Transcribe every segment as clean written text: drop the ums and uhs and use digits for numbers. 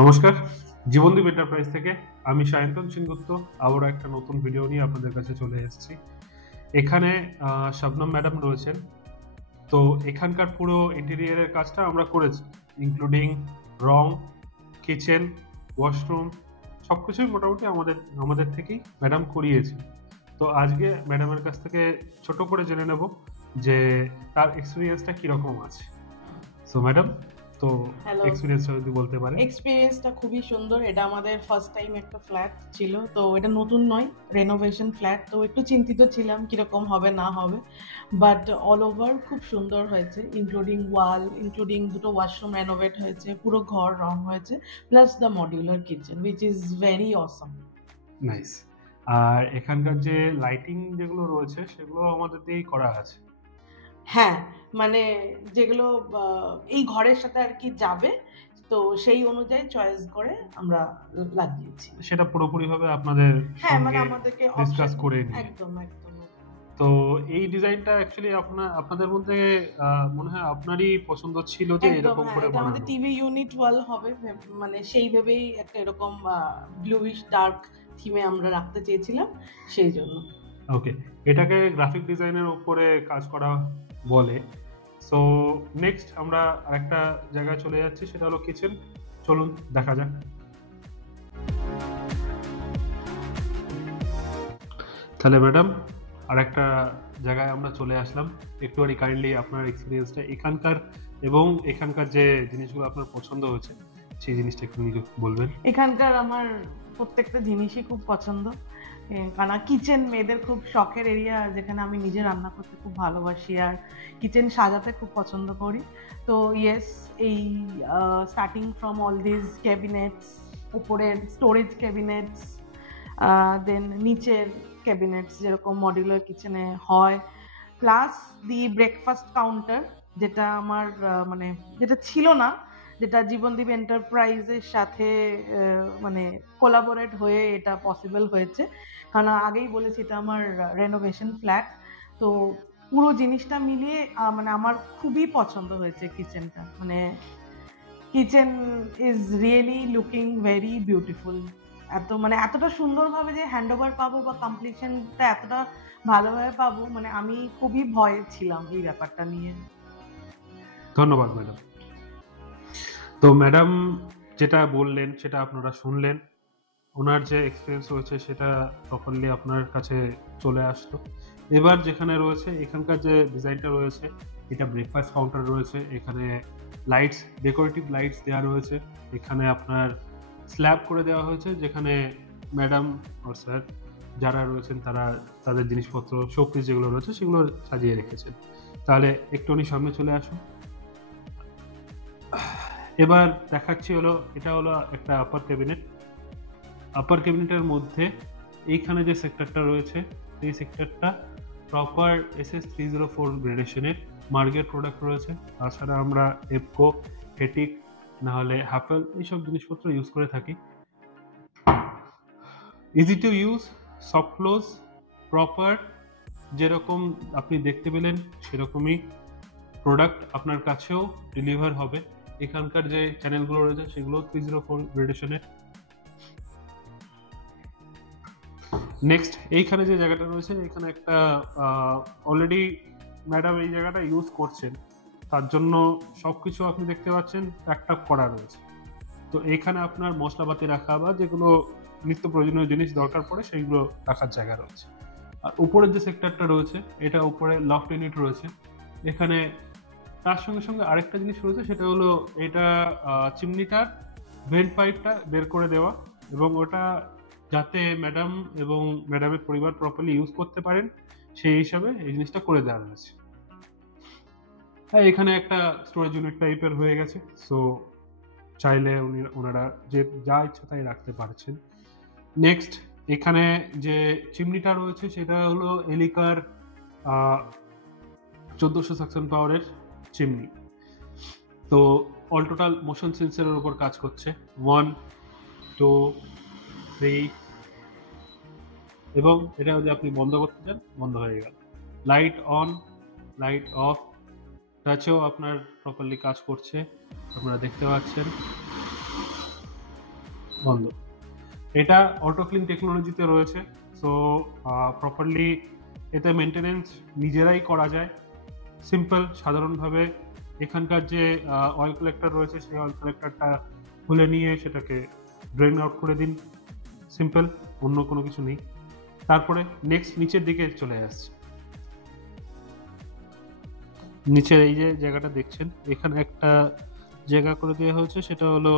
নমস্কার, জীবনদীপ এন্টারপ্রাইজ থেকে আমি সায়ন্তন সেনগুপ্ত আবারও একটা নতুন ভিডিও নিয়ে আপনাদের কাছে চলে এসেছি। এখানে শবনম ম্যাডাম রয়েছেন। তো এখানকার পুরো ইন্টেরিয়ারের কাজটা আমরা করেছি, ইনক্লুডিং রং, কিচেন, ওয়াশরুম সবকিছুই মোটামুটি আমাদের থেকেই ম্যাডাম করিয়েছে। তো আজকে ম্যাডামের কাছ থেকে ছোট করে জেনে নেব যে তার এক্সপিরিয়েন্সটা কিরকম আছে। সো ম্যাডাম, তো হ্যালো, এক্সপিরিয়েন্সটা যদি বলতে পারেন। এক্সপিরিয়েন্সটা খুবই সুন্দর। এটা আমাদের ফার্স্ট টাইম একটা ফ্ল্যাট ছিল, তো এটা নতুন নয়, রেনোভেশন ফ্ল্যাট। তো একটু চিন্তিত ছিলাম কিরকম হবে না হবে, বাট অল ওভার খুব সুন্দর হয়েছে, ইনক্লুডিং ওয়াল, ইনক্লুডিং দুটো ওয়াশরুম রেনোভেট হয়েছে, পুরো ঘর রং হয়েছে, plus the modular kitchen which is very awesome. Nice. আর এখানকার যে লাইটিং যেগুলো রয়েছে সেগুলো আমাদের দিয়েই করা আছে। হ্যাঁ, মানে যেগুলো এই ঘরের সাথে আর কি যাবে, তো সেই অনুযায়ী চয়েস করে আমরা লাগিয়েছি। সেটা পুরোপুরি ভাবে আপনাদের হ্যাঁ, মানে সঙ্গে আমাদেরকে ডিসকাস করে নিয়ে। একদম একদম। তো এই ডিজাইনটা অ্যাকচুয়ালি আপনাদের মধ্যে মনে হয় আপনারই পছন্দ ছিল যে একদম, এরকম হ্যাঁ, করে এটা আমাদের বানানো। টিভি ইউনিট ওয়াল হবে, মানে সেই ভেবেই একটা এরকম ব্লুইশ ডার্ক থিমে আমরা রাখতে চেয়েছিলাম, সেই জন্য। ওকে, এটাকে গ্রাফিক ডিজাইনের উপরে কাজ করা বলে। সো নেক্সট আমরা আরেকটা জায়গায় চলে যাচ্ছি, সেটা হলো কিচেন। চলুন দেখা যাক। তাহলে ম্যাডাম, আরেকটা জায়গায় আমরা চলে আসলাম। একটুখানি কাইন্ডলি আপনার এক্সপিরিয়েন্সটা এখানকার এবং এখানকার যে জিনিসগুলো আপনার পছন্দ হয়েছে সেই জিনিসটা একটু বলবেন। এখানকার আমার প্রত্যেকটা জিনিসই খুব পছন্দ, কারণ কিচেন মেয়েদের খুব শখের এরিয়া, যেখানে আমি নিজে রান্না করতে খুব ভালোবাসি আর কিচেন সাজাতে খুব পছন্দ করি। তো ইয়েস, এই starting from all this cabinets, উপরের স্টোরেজ ক্যাবিনেটস, দেন নিচের ক্যাবিনেটস যেরকম মডিউলার কিচেনে হয়, প্লাস দি ব্রেকফাস্ট কাউন্টার, যেটা আমার মানে যেটা ছিল না, যেটা জীবনদীপ এন্টারপ্রাইজের সাথে মানে কোলাবোরেট হয়ে এটা পসিবল হয়েছে। কারণ আগেই বলেছি এটা আমার রেনোভেশন ফ্ল্যাট, তো পুরো জিনিসটা মিলিয়ে মানে আমার খুবই পছন্দ হয়েছে কিচেনটা। মানে kitchen is really looking very beautiful. এতটা সুন্দরভাবে যে হ্যান্ড ওভার পাবো বা কমপ্লিশনটা এতটা ভালোভাবে পাবো, মানে আমি খুবই ভয়ে ছিলাম এই ব্যাপারটা নিয়ে। ধন্যবাদ ম্যাডাম। তো ম্যাডাম যেটা বললেন সেটা আপনারা শুনলেন, ওনার যে এক্সপিরিয়েন্স রয়েছে সেটা প্রপারলি আপনার কাছে চলে আসলো। এবার যেখানে রয়েছে এখানকার যে ডিজাইনটা রয়েছে, এটা ব্রেকফাস্ট কাউন্টার রয়েছে, এখানে লাইটস, ডেকোরেটিভ লাইটস দেওয়া রয়েছে, এখানে আপনার স্ল্যাব করে দেওয়া হয়েছে যেখানে ম্যাডাম আর স্যার যারা রয়েছেন তারা তাদের জিনিসপত্র শোপিস যেগুলো রয়েছে সেগুলো সাজিয়ে রেখেছেন। তাহলে একটুখানি সামনে চলে আসুন। এবার দেখাচ্ছি হলো, এটা হলো একটা আপার ক্যাবিনেট। আপার ক্যাবিনেটের মধ্যে এইখানে যে সেক্টরটা রয়েছে সেই সেক্টরটা প্রপার SS304 গ্রেডেশনের মার্গের প্রোডাক্ট রয়েছে। তাছাড়া আমরা এপকো, হেটিক, নাহলে হ্যাপেল এইসব জিনিসপত্র ইউজ করে থাকি। Easy to use, soft close, proper যেরকম আপনি দেখতে পেলেন সেরকমই প্রোডাক্ট আপনার কাছেও ডেলিভার হবে। এখানকার যে চ্যানেলগুলো রয়েছে সেগুলো 304 গ্রেডেশনের। নেক্সট এইখানে যে জায়গাটা রয়েছে, এখানে একটা অলরেডি ম্যাডাম এই জায়গাটা ইউজ করছেন, তার জন্য সবকিছু আপনি দেখতে পাচ্ছেন প্যাকড আপ করা রয়েছে। তো এইখানে আপনার মশলাপাতি রাখা বা যেগুলো নিত্য প্রয়োজনীয় জিনিস দরকার পড়ে সেইগুলো রাখার জায়গা রয়েছে। আর উপরের যে সেক্টরটা রয়েছে এটা উপরে লফট ইউনিট রয়েছে। এখানে তার সঙ্গে সঙ্গে আরেকটা জিনিস রয়েছে, সেটা হলো এটা চিমনিটার ভেন্ট পাইপটা বের করে দেওয়া, এবং ওটা যাতে ম্যাডাম এবং ম্যাডামের পরিবার প্রপারলি ইউজ করতে পারেন সেই হিসাবে এই জিনিসটা করে দেওয়া হয়েছে। হ্যাঁ, এখানে একটা স্টোরেজ ইউনিট টাইপের হয়ে গেছে, সো চাইলে ওনারা যে যা ইচ্ছা তাই রাখতে পারছেন। নেক্সট এখানে যে চিমনিটা রয়েছে সেটা হলো এলিকার 1400 সাকশন পাওয়ারের চিমনি। তো অল টোটাল মোশন সেন্সরের উপর কাজ করছে, 1 2 3, এবং এটা যদি আপনি বন্ধ করতে চান বন্ধ হয়ে গেল। লাইট অন, লাইট অফ, টাচেও আপনার প্রপারলি কাজ করছে, আপনারা দেখতে পাচ্ছেন। বন্ধ। এটা অটো ক্লিন টেকনোলজিতে রয়েছে, সো প্রপারলি এতে মেনটেনেন্স নিজেরাই করা যায়। সিম্পল, সাধারণভাবে এখানকার যে অয়েল কালেক্টর রয়েছে সেই অয়েল কালেক্টরটা খুলে নিয়ে সেটাকে ড্রেন আউট করে দিন, সিম্পল, অন্য কোনো কিছু নেই। তারপরে নেক্সট নিচের দিকে চলে আসছে। নিচের এই যে জায়গাটা দেখছেন, এখানে একটা জায়গা করে দেওয়া হয়েছে, সেটা হলো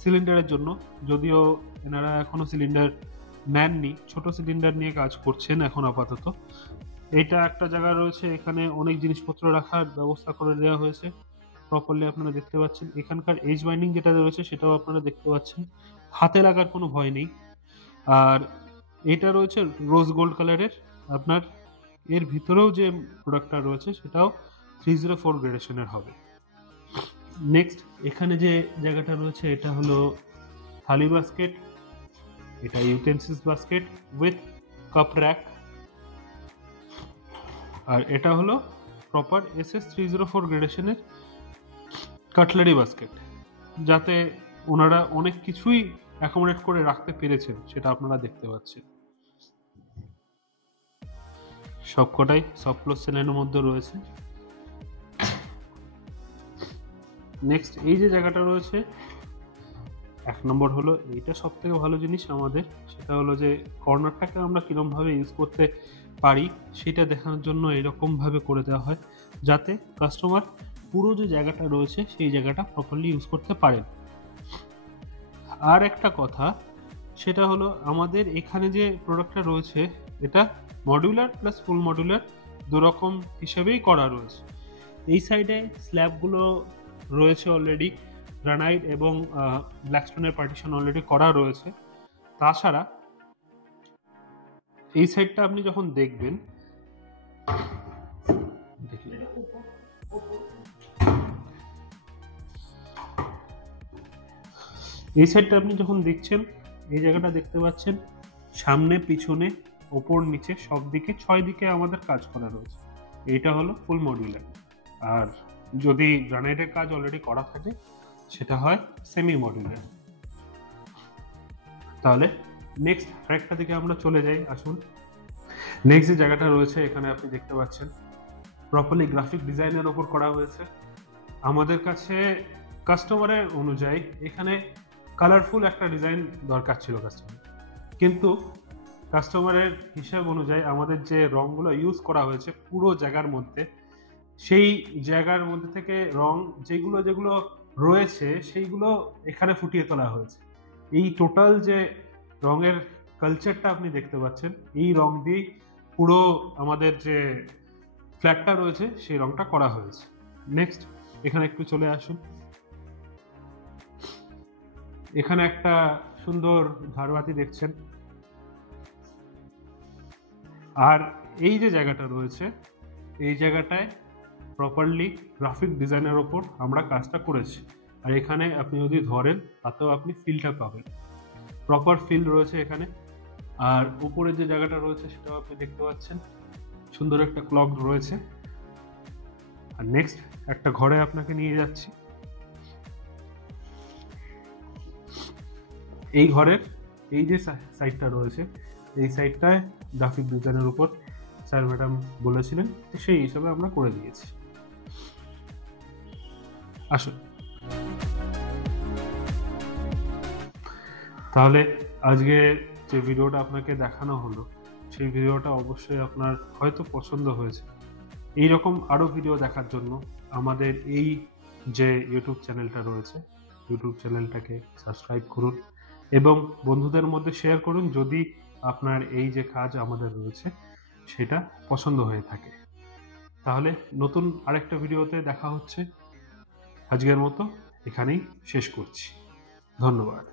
সিলিন্ডারের জন্য। যদিও এনারা এখনো সিলিন্ডার নেননি, ছোট সিলিন্ডার নিয়ে কাজ করছেন এখন আপাতত। এইটা একটা জায়গা রয়েছে, এখানে অনেক জিনিসপত্র রাখার ব্যবস্থা করে দেওয়া হয়েছে প্রপারলি, আপনারা দেখতে পাচ্ছেন। এখানকার এজ বাইন্ডিং যেটা রয়েছে সেটাও আপনারা দেখতে পাচ্ছেন, হাতে লাগার কোনো ভয় নেই। আর এটা রয়েছে রোজ গোল্ড কালারের। আপনার এর ভিতরেও যে প্রোডাক্টটা রয়েছে সেটাও 304 গ্রেডেশনের হবে। নেক্সট এখানে যে জায়গাটা রয়েছে এটা হলো থালি বাস্কেট, এটা utensils basket with cup rack. আর এটা হলো প্রপার SS 304 গ্রেডেশনের কাটলারি বাস্কেট, যাতে ওনারা অনেক কিছুই অ্যাকোমোডেট করে রাখতে পেরেছেন সেটা আপনারা দেখতে পাচ্ছেন। সবকটাই সফট ক্লোজ সেলাইনের মধ্যে রয়েছে। নেক্সট এই যে জায়গাটা রয়েছে, এক নম্বর হলো এইটা সব থেকে ভালো জিনিস আমাদের, সেটা হলো যে কর্নারটাকে আমরা কিরমভাবে ইউজ করতে পারি সেটা দেখানোর জন্য এরকমভাবে করে দেওয়া হয়, যাতে কাস্টমার পুরো যে জায়গাটা রয়েছে সেই জায়গাটা প্রপারলি ইউজ করতে পারেন। আর একটা কথা, সেটা হলো আমাদের এখানে যে প্রোডাক্টটা রয়েছে এটা মডিউলার প্লাস ফুল মডিউলার দুরকম হিসেবেই করা রয়েছে। এই সাইডে স্ল্যাবগুলো রয়েছে অলরেডি, গ্রানাইট এবং ব্ল্যাকস্টোনের পার্টিশন অলরেডি করা রয়েছে। তাছাড়া এই সাইডটা আপনি যখন দেখবেন, এই সাইডটা আপনি যখন দেখছেন, এই জায়গাটা দেখতে পাচ্ছেন, সামনে পিছনে ওপর নিচে সব দিকে 6 দিকে আমাদের কাজ করা রয়েছে। এইটা হলো ফুল মডিউলার। আর যদি গ্রানাইটের কাজ অলরেডি করা থাকে সেটা হয় সেমি মডিউলার। তাহলে নেক্সট আরেকটা দিকে আমরা চলে যাই, আসুন। নেক্সট যে জায়গাটা রয়েছে এখানে আপনি দেখতে পাচ্ছেন প্রপারলি গ্রাফিক ডিজাইনের ওপর করা হয়েছে। আমাদের কাছে কাস্টমারের অনুযায়ী এখানে কালারফুল একটা ডিজাইন দরকার ছিল কাস্টমার, কিন্তু কাস্টমারের হিসাব অনুযায়ী আমাদের যে রঙগুলো ইউজ করা হয়েছে পুরো জায়গার মধ্যে, সেই জায়গার মধ্যে থেকে রং যেগুলো যেগুলো রয়েছে সেইগুলো এখানে ফুটিয়ে তোলা হয়েছে। এই টোটাল যে রঙের কালচারটা আপনি দেখতে পাচ্ছেন, এই রং দিয়েই পুরো আমাদের যে ফ্ল্যাটটা রয়েছে সেই রংটা করা হয়েছে। নেক্সট এখানে একটু চলে আসুন। এখানে একটা সুন্দর ঝাড়বাতি দেখছেন। আর এই যে জায়গাটা রয়েছে এই জায়গাটায় প্রপারলি গ্রাফিক ডিজাইনের ওপর আমরা কাজটা করেছি। আর এখানে আপনি যদি ধরেন তাতেও আপনি ফিলটা পাবেন, প্রপার ফিল রয়েছে এখানে। আর উপরে যে জায়গাটা রয়েছে সেটাও আপনি দেখতে পাচ্ছেন, সুন্দর একটা ক্লক রয়েছে। আর নেক্সট একটা ঘরে আপনাকে নিয়ে যাচ্ছি। এই ঘরের এই যে সাইডটা রয়েছে এই সাইডটায় গ্রাফিক ডিজাইনের উপর স্যার ম্যাডাম বলেছিলেন, সেই হিসাবে আমরা করে দিয়েছি। আসুন তাহলে আজকে যে ভিডিওটা আপনাকে দেখানো হলো সেই ভিডিওটা অবশ্যই আপনার হয়তো পছন্দ হয়েছে। এইরকম আরও ভিডিও দেখার জন্য আমাদের এই যে ইউটিউব চ্যানেলটা রয়েছে ইউটিউব চ্যানেলটাকে সাবস্ক্রাইব করুন এবং বন্ধুদের মধ্যে শেয়ার করুন যদি আপনার এই যে কাজ আমাদের রয়েছে সেটা পছন্দ হয়ে থাকে। তাহলে নতুন আরেকটা ভিডিওতে দেখা হচ্ছে। আজকের মতো এখানেই শেষ করছি। ধন্যবাদ।